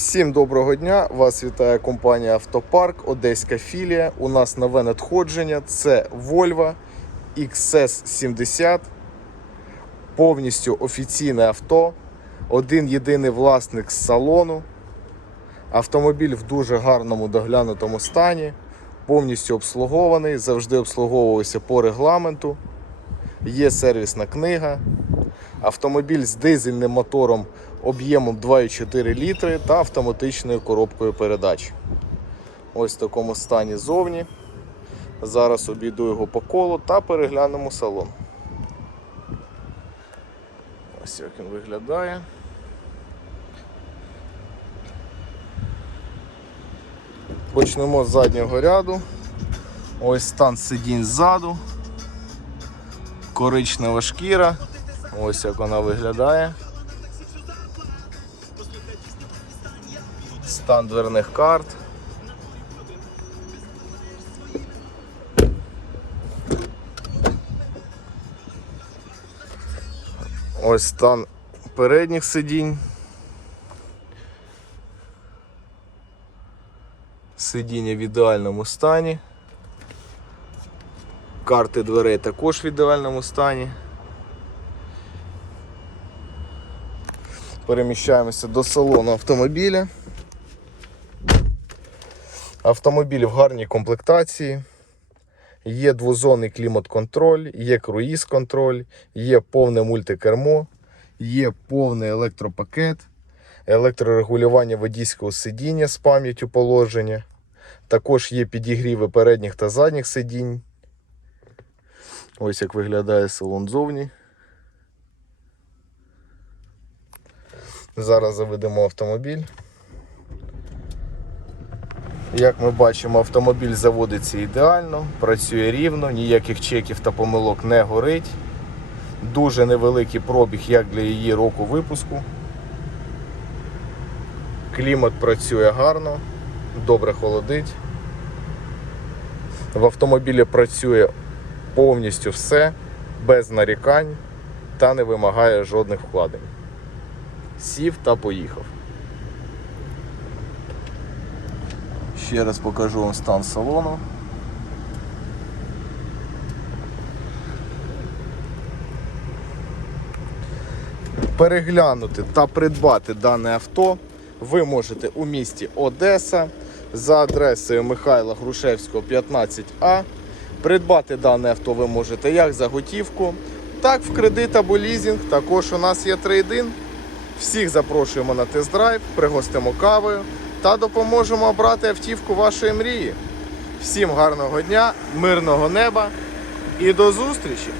Всім доброго дня! Вас вітає компанія Автопарк, Одеська філія. У нас нове надходження. Це Volvo XS70. Повністю офіційне авто. Один єдиний власник з салону. Автомобіль в дуже гарному доглянутому стані. Повністю обслугований, завжди обслуговувався по регламенту. Є сервісна книга. Автомобіль з дизельним мотором об'ємом 2,4 літри та автоматичною коробкою передач. Ось в такому стані зовні. Зараз обійду його по колу та переглянемо салон. Ось як він виглядає. Почнемо з заднього ряду. Ось стан сидінь ззаду. Коричнева шкіра. Ось як вона виглядає. Стан дверних карт. Ось стан передніх сидінь. Сидіння в ідеальному стані. Карти дверей також в ідеальному стані. Переміщаємося до салону автомобіля. Автомобіль в гарній комплектації. Є двозонний клімат-контроль, є круїз-контроль, є повне мультикермо, є повний електропакет, електрорегулювання водійського сидіння з пам'яттю положення. Також є підігріви передніх та задніх сидінь. Ось як виглядає салон зовні. Зараз заведемо автомобіль. Як ми бачимо, автомобіль заводиться ідеально, працює рівно, ніяких чеків та помилок не горить. Дуже невеликий пробіг, як для її року випуску. Клімат працює гарно, добре холодить. В автомобілі працює повністю все, без нарікань та не вимагає жодних вкладень. Сів та поїхав. Ще раз покажу вам стан салону. Переглянути та придбати дане авто ви можете у місті Одеса за адресою Михайла Грушевського 15А. Придбати дане авто ви можете як за готівку, так в кредит або лізинг. Також у нас є трейдин. Всіх запрошуємо на тест-драйв, пригостимо кавою та допоможемо обрати автівку вашої мрії. Всім гарного дня, мирного неба і до зустрічі!